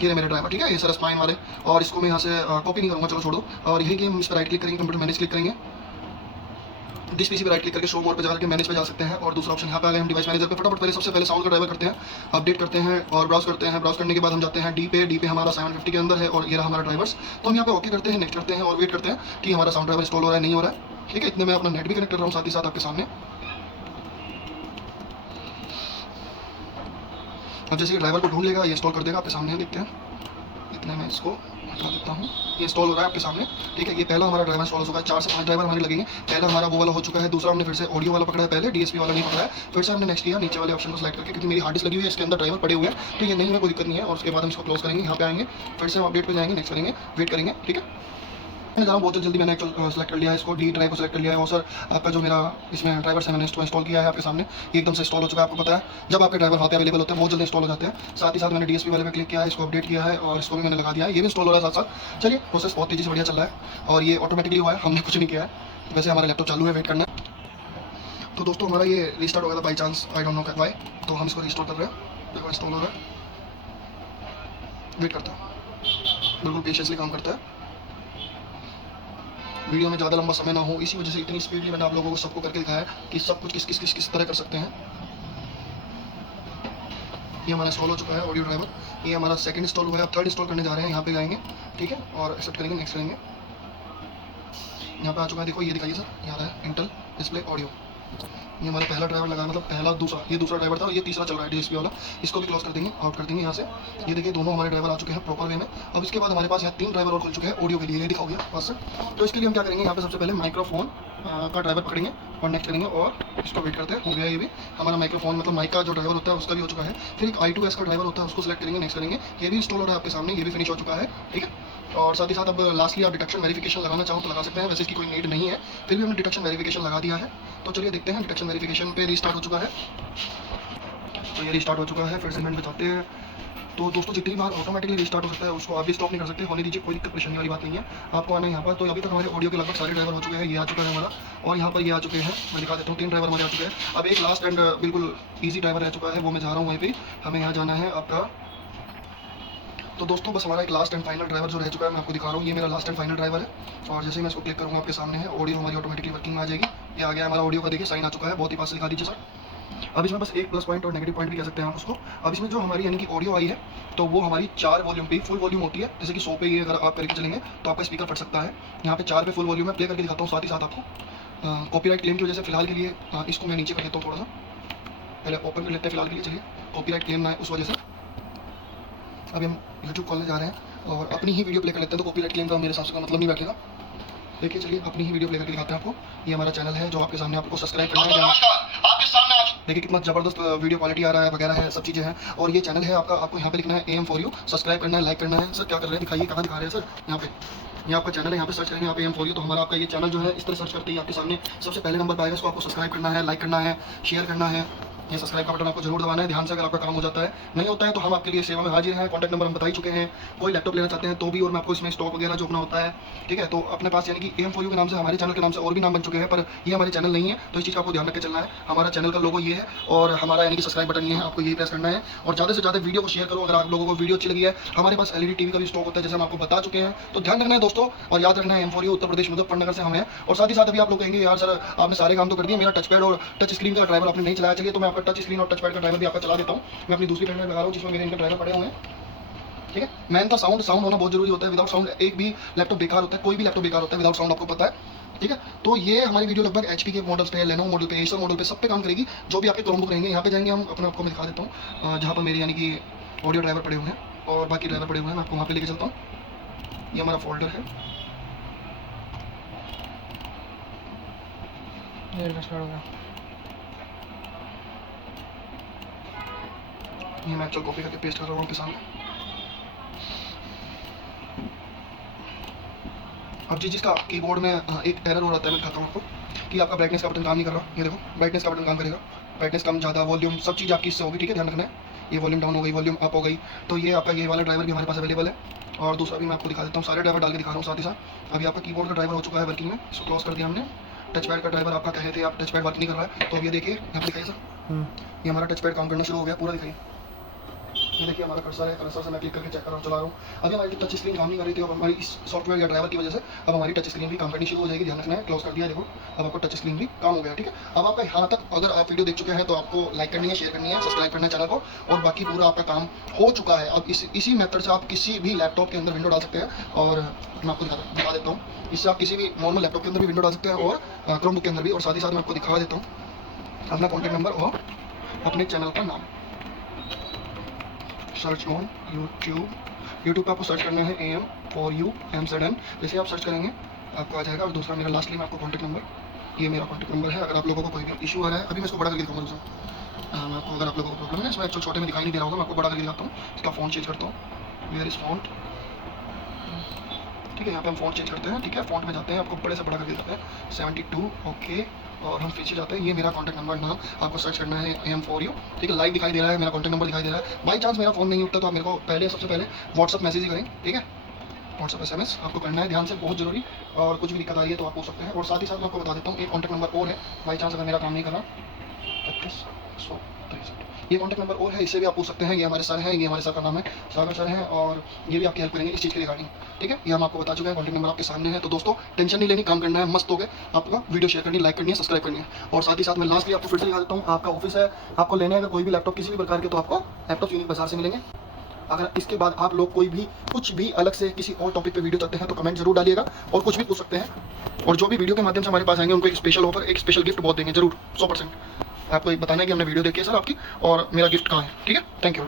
ये मेरे ड्राइवर, ठीक है, ये सर स्पाइन वाले। और इसको मैं यहाँ से कॉपी नहीं करूँगा, चलो छोड़ो। और यही कि हम इस पर राइट क्लिक करेंगे, कंप्यूटर मैनेज क्लिक करेंगे। डिस पीसी पे राइट क्लिक करके शो मोड पे जाकर मैनेज पे जा सकते हैं। और दूसरा ऑप्शन यहाँ पे आ गए हम डिवाइस मैनेजर पे। फटाफट पहले सबसे पहले साउंड का ड्राइवर करते हैं, अपडेट करते हैं और ब्राउज करते हैं। ब्राउज करने के बाद हम जाते हैं डी पे हमारा 750 के अंदर है, और ये रहा हमारा ड्राइवर्स। तो हम यहाँ पे ओके करते हैं, नेक्स्ट करते हैं और वेट करते हैं कि हमारा साउंड ड्राइवर इंस्टॉल हो रहा है नहीं हो रहा है, ठीक है। इतने मैं अपना नेट भी कनेक्ट कर रहा हूँ साथ ही साथ आपके सामने। अब जैसे ड्राइवर को ढूंढ लेगा, ये इंस्टॉल कर देगा, आपके सामने देखते हैं। इतने मैं इसको हटा देता हूँ, ये इंस्टॉल हो रहा है आपके सामने, ठीक है। ये पहला हमारा ड्राइवर इंस्टॉल हो चुका है। 4 से 5 ड्राइवर हमारे लगेंगे। पहला हमारा वो वाला हो चुका है, दूसरा हमने फिर से ऑडियो वाला पकड़ा है, पहले डीएसपी वाला नहीं पकड़ा है। फिर से हमने नेक्स्ट किया, नीचे वाले ऑप्शन को सेलेक्ट करके, क्योंकि मेरी हार्ड डिस्क लगी हुई है, इसके अंदर ड्राइवर पड़े हुए हैं, तो ये नहीं है, कोई दिक्कत नहीं है। और उसके बाद हम इसको क्लोज करेंगे, यहाँ पे आएंगे, फिर से हम अपडेट पे जाएंगे, नेक्स्ट करेंगे, वेट करेंगे, ठीक है। मैं जा रहा हूँ बहुत जल्दी, मैंने सेलेक्ट कर लिया है इसको, डी ड्राइव को सेलेक्ट कर लिया है। और सर आपका जो मेरा इसमें ड्राइवर है मैंने इसको इंस्टॉल किया है आपके सामने, ये एकदम से इंस्टॉल हो चुका है। आपको पता है जब आपके ड्राइवर वहाँ पे अवेलेबल होते हैं बहुत जल्दी इंस्टॉल हो जाते हैं। साथ ही साथ मैंने डीएसपी वाले पे क्लिक किया है, इसको अपडेट किया है और इसको भी मैंने लगा दिया है, ये भी इंस्टॉल हो रहा है साथ साथ। चलिए प्रोसेस बहुत तेज़ी से बढ़िया चल रहा है, और ये ऑटोमेटिकली हुआ है, हमने कुछ नहीं किया है। वैसे हमारा लैपटॉप चालू है, वेट करना। तो दोस्तों हमारा ये रिस्टार्ट हो गया था by chance, I don't know why, तो हम इसको रिस्टोर कर रहे हैं। देखो इंस्टॉल हो रहा है, वेट करता है, बिल्कुल पेशेंसली काम करता है। वीडियो में ज़्यादा लंबा समय ना हो, इसी वजह से इतनी स्पीडली मैंने आप लोगों को सबको करके दिखाया है कि सब कुछ किस तरह कर सकते हैं। ये हमारा इंस्टॉल हो चुका है ऑडियो ड्राइवर, ये हमारा सेकंड इंस्टॉल हुआ है। अब थर्ड इंस्टॉल करने जा रहे हैं, यहाँ पे जाएंगे, ठीक है, और एक्सेप्ट करेंगे, नेक्स्ट करेंगे। यहाँ पे आ चुका है, देखो ये दिखाइए सर, यहाँ है इंटेल डिस्प्ले ऑडियो। ये हमारा पहला ड्राइवर लगा, मतलब पहला दूसरा, ये दूसरा ड्राइवर था और ये तीसरा चल रहा है डीएसपी वाला। इसको भी क्लोज कर देंगे, आउट कर देंगे यहाँ से। ये देखिए दोनों हमारे ड्राइवर आ चुके हैं प्रॉपर वे में। अब इसके बाद हमारे पास यहाँ 3 ड्राइवर और खुल चुके हैं ऑडियो के लिए, ये दिखाओगे बस। तो इसके लिए हम क्या करेंगे, यहाँ पे सबसे पहले माइक्रोफोन का ड्राइवर पकड़ेंगे और नेक्स्ट करेंगे, और इसको वेट करते हैं। हो गया ये भी हमारा माइक्रोफोन, मतलब माइक का जो ड्राइवर होता है उसका भी हो चुका है। फिर एक I2S का ड्राइवर होता है, उसको सिलेक्ट करेंगे, नेक्स्ट करेंगे, ये भी इंस्टॉल हो रहा है आपके सामने, ये भी फिनिश हो चुका है, ठीक है। और साथ ही साथ अब लास्टली आप डिटेक्शन वेरिफिकेशन लगाना चाहो तो लगा सकते हैं, वैसे इसकी कोई नीड नहीं है, फिर भी हमने डिटेक्शन वेरिफिकेशन लगा दिया है। तो चलिए देखते हैं, डिटेक्शन वेरिफिकेशन पे रीस्टार्ट हो चुका है, तो ये रीस्टार्ट हो चुका है। फिर से इवेंट पे जाते हैं। तो दोस्तों जितनी बार ऑटोमेटिकली रीस्टार्ट हो सकता है, उसको आप भी स्टॉप नहीं कर सकते, होने दीजिए, कोई दिक्कत परेशानी वाली बात नहीं है। आपको आना है यहाँ पर। तो अभी तक हमारे ऑडियो के लगभग सारे ड्राइवर हो चुके हैं, ये आ चुका है हमारा, और यहाँ पर ये आ चुके हैं, मैं दिखा देता हूँ, 3 ड्राइवर हमारे आ चुके हैं। अब एक लास्ट एंड बिल्कुल ईजी ड्राइवर रह चुका है, वो मैं जा रहा हूँ वहीं पर, हमें यहाँ जाना है आपका। तो दोस्तों बस हमारा एक लास्ट एंड फाइनल ड्राइवर जो रह चुका है, मैं आपको दिखा रहा हूँ, ये मेरा लास्ट एंड फाइनल ड्राइवर है। और जैसे ही मैं इसको क्लिक करूँगा आपके सामने है, ऑडियो हमारी ऑटोमेटिकली वर्किंग में आ जाएगी। ये आ गया हमारा ऑडियो का, देखिए साइन आ चुका है, बहुत ही पास से दिखा दीजिए सर। अब इसमें बस एक प्लस पॉइंट और नेगेटिव पॉइंट भी कह सकते हैं आप उसको। अब इसमें जो हमारी यानी कि ऑडियो आई है, तो वो हमारी 4 वॉल्यूम पे फुल वॉल्यूम होती है। जैसे कि 100 पे ये अगर आप करके चलेंगे तो आपका स्पीकर फट सकता है। यहाँ पे 4 पे फुल वॉल्यूम है, प्ले करके दिखाता हूँ साथ ही साथ आपको। कॉपीराइट क्लेम की वजह से फिलहाल के लिए इसको मैं नीचे कर देता हूँ थोड़ा सा, पहले ओपन कर लेते हैं फिलहाल के लिए। चलिए कॉपीराइट क्लेम ना है उस वजह से। अभी हम यूट्यूब खोलने जा रहे हैं और अपनी ही वीडियो प्ले कर लेते हैं, तो कॉपीराइट क्लेम का मेरे हिसाब से मतलब नहीं बैठेगा। देखिए चलिए अपनी ही वीडियो प्ले करके दिखाते हैं आपको। ये हमारा चैनल है जो आपके सामने, आपको सब्सक्राइब करना है। नमस्कार, आपके सामने आज देखिए कितना जबरदस्त वीडियो क्वालिटी आ रहा है वगैरह है, सब चीज़ें हैं। और ये चैनल है आपका, आपको यहाँ पे लिखना है AM for you, सब्सक्राइब करना है, लाइक करना है। सर क्या कर रहे हैं, दिखाइए कहाँ दिखा रहे हैं सर। यहाँ पे ये आपका चैनल है, यहाँ पे सर्च करेंगे आप AM for you, तो हमारा आपका ये चैनल जो है इस तरह सर्च करते ही आपके सामने सबसे पहले नंबर पर आएगा। इसको आपको सब्सक्राइब करना है, लाइक करना है, शेयर करना है। ये सब्सक्राइब का बटन आपको जरूर दबाना है ध्यान से। अगर आपका काम हो जाता है, नहीं होता है तो हम आपके लिए सेवा में हाजिर हैं। कॉन्टैक्ट नंबर हम बता ही चुके हैं। कोई लैपटॉप लेना चाहते हैं तो भी, और मैं आपको इसमें स्टॉक वगैरह जो अपना होता है, ठीक है, तो अपने पास यानी कि AM for you के नाम से, हमारे चैनल के नाम से और भी नाम बन चुके हैं, पर ये हमारे चैनल नहीं है, तो इस चीज़ का आपको ध्यान रख के चलना है। हमारा चैनल का लोगो ये है और हमारा यानी कि सब्सक्राइब बटन ये है, आपको यही प्रेस करना है और ज़्यादा से ज़्यादा वीडियो को शेयर करो। अगर आप लोगों को वीडियो अच्छी लगी है, हमारे पास LED TV का भी स्टॉक होता है जैसे हम आपको बता चुके हैं, तो ध्यान रखना है दोस्तों। और याद रखना है AM for you Uttar Pradesh Muzaffarnagar से हम हैं। और साथ ही साथ अभी आप लोग कहेंगे यार सर आपने सारे काम तो कर दिए, मेरा टच पैड और टच स्क्रीन का ड्राइवर आपने नहीं चलाया। चलिए तो मैं आपका टच स्क्रीन और टच पैड का ड्राइवर भी आपका चला देता हूँ। मैं अपनी दूसरी पेन ड्राइव लगा रहा हूँ जिसमें मेरे इनके ड्राइवर पड़े हुए हैं, ठीक है। मैन का साउंड होना बहुत जरूरी होता है। विदाउट साउंड एक भी लैपटॉप बेकार होता है, कोई भी लैपटॉप बेकार होता है विदाउट साउंड, आपको पता है, ठीक है। तो ये हमारी वीडियो लगभग HP के मॉडल्स पे, लेनोवो मॉडल पे, एसर मॉडल पे, सब पे काम करेगी। जो भी आपके क्रोमबुक रहेंगे, यहाँ पे जाएंगे हम, अपने आपको मैं दिखा देता हूँ जहाँ पर मेरे यानी कि ऑडियो ड्राइवर पड़े हुए हैं और बाकी ड्राइवर पड़े हुए हैं, मैं आपको वहाँ पे लेके चलता हूँ। ये हमारा फोल्डर है, ये मैं एक्चुअल कॉपी करके पेस्ट कर रहा हूँ आपके सामने। अब जिसका कीबोर्ड में एक एरर हो रहा है, मैं दिखाता हूँ आपको कि आपका ब्राइटनेस का बटन काम नहीं कर रहा। ये देखो ब्राइटनेस का बटन काम करेगा, ब्राइटनेस कम ज़्यादा, वॉल्यूम सब चीज़ आपकी इससे होगी, ठीक है, ध्यान रखना है। ये वॉल्यूम डाउन हो गई, वॉल्यूम अप हो गई, तो ये आपका ये वाला ड्राइवर भी हमारे पास अवेलेबल है। और दूसरा भी मैं आपको दिखा देता हूँ, सारे ड्राइवर डाल के दिखा रहा हूँ साथ ही साथ। अभी आपका कीबोर्ड का ड्राइवर हो चुका है वर्किंग में, इसको क्लोज कर दिया हमने। टच पैड का ड्राइवर आपका कहे थे आप टच पैड वर्क नहीं कर रहा है, तो अब ये देखिए यहाँ पे दिखाइए सर, ये हमारा टच पैड काम करना शुरू हो गया, पूरा दिखाइए। ये देखिए हमारा कर्सर है, कर्सर से मैं क्लिक करके चेक कर रहा हूँ, चला रहा हूँ। अभी हमारी टच स्क्रीन काम नहीं कर रही थी, अब हमारी इस सॉफ्टवेयर या ड्राइवर की वजह से अब हमारी टच स्क्रीन भी काम करनी शुरू हो जाएगी। ध्यान रखना है, क्लोज कर दिया, देखो अब आपको टच स्क्रीन भी काम हो गया, ठीक है। अब आपका यहाँ तक अगर आप वीडियो देख चुके हैं तो आपको लाइक करनी है, शेयर करनी है, सब्सक्राइब करना है चैनल को, और बाकी पूरा आपका काम हो चुका है। अब इसी मेथड से आप किसी भी लैपटॉप के अंदर विंडो डाल सकते हैं, और मैं आपको दिखा देता हूँ। इससे आप किसी भी नॉर्मल लैपटॉप के अंदर भी विंडो डाल सकते हैं और क्रोमबुक के अंदर भी। और साथ ही साथ मैं आपको दिखा देता हूँ अपना कॉन्टैक्ट नंबर और अपने चैनल का नाम। सर्च ऑन यूट्यूब पे आपको सर्च करना है AM for you MZN, जैसे आप सर्च करेंगे आपको आ जाएगा। और दूसरा मेरा लास्टली में आपको कॉन्टैक्ट नंबर, ये मेरा कॉन्टैक्ट नंबर है। अगर आप लोगों को कोई भी इशू आ रहा है, अभी मैं इसको बड़ा करके दिखाऊंगा दूसरा, मैं आपको, अगर आप लोगों को प्रॉब्लम है इसमें, एक्चुअल छोटे में दिखाई नहीं दे रहा होगा, मैं आपको बड़ा करके दिखाता हूँ। इसका फ़ॉन्ट चेंज करता हूँ, वेयर इज फॉन्ट, ठीक है, यहाँ पे हम फ़ॉन्ट चेंज करते हैं, ठीक है। फ़ॉन्ट में जाते हैं, आपको बड़े से बड़ा करके दिखाते हैं 72, ओके। और हम पीछे जाते हैं, ये मेरा कॉन्टैक्ट नंबर, नाम आपको सर्च करना है AM for you, ठीक है। लाइव दिखाई दे रहा है, मेरा कॉन्टैक्ट नंबर दिखाई दे रहा है। बाई चांस मेरा फ़ोन नहीं उठता तो आप मेरे को सबसे पहले व्हाट्सअप मैसेज ही करें, ठीक है। व्हाट्सअप SMS आपको करना है ध्यान से, बहुत जरूरी। और कुछ भी दिक्कत आ रही है तो आप पूछ सकते हैं। और साथ ही साथ मैं आपको बता देता हूँ एक कॉन्टैक्ट नंबर और है, बाई चांस अगर मेरा काम नहीं कर रहा, 25 ये कॉन्टैक्ट नंबर और है, इससे भी आप पूछ सकते हैं। ये हमारे सर हैं, ये हमारे सर का नाम है सागर सर हैं, और ये भी आपकी हेल्प करेंगे इस चीज़ के रिगार्डिंग, ठीक है। ये हम आपको बता चुके हैं, कॉन्टैक्ट नंबर आपके सामने है। तो दोस्तों टेंशन नहीं लेनी, काम करना है, मस्त हो गए। आपका वीडियो शेयर करनी, लाइक करनी है, सब्सक्राइब करनी है। और साथ ही साथ मैं लास्टली आपको फिर से दिखा देता हूँ, आपका ऑफिस है, आपको लेने अगर कोई भी लैपटॉप किसी भी प्रकार के, तो आपको लैपटॉप यूनिक बाजार से मिलेंगे। अगर इसके बाद आप लोग कोई भी कुछ भी अलग से किसी और टॉपिक पे वीडियो चाहते हैं तो कमेंट जरूर डालिएगा, और कुछ भी पूछ सकते हैं। और जो भी वीडियो के माध्यम से हमारे पास आएंगे उनको एक स्पेशल ऑफर, एक स्पेशल गिफ्ट बहुत देंगे जरूर, 100%। आपको एक बताना है कि हमने वीडियो देखी है सर आपकी, और मेरा गिफ्ट कहाँ है, ठीक है। Thank you.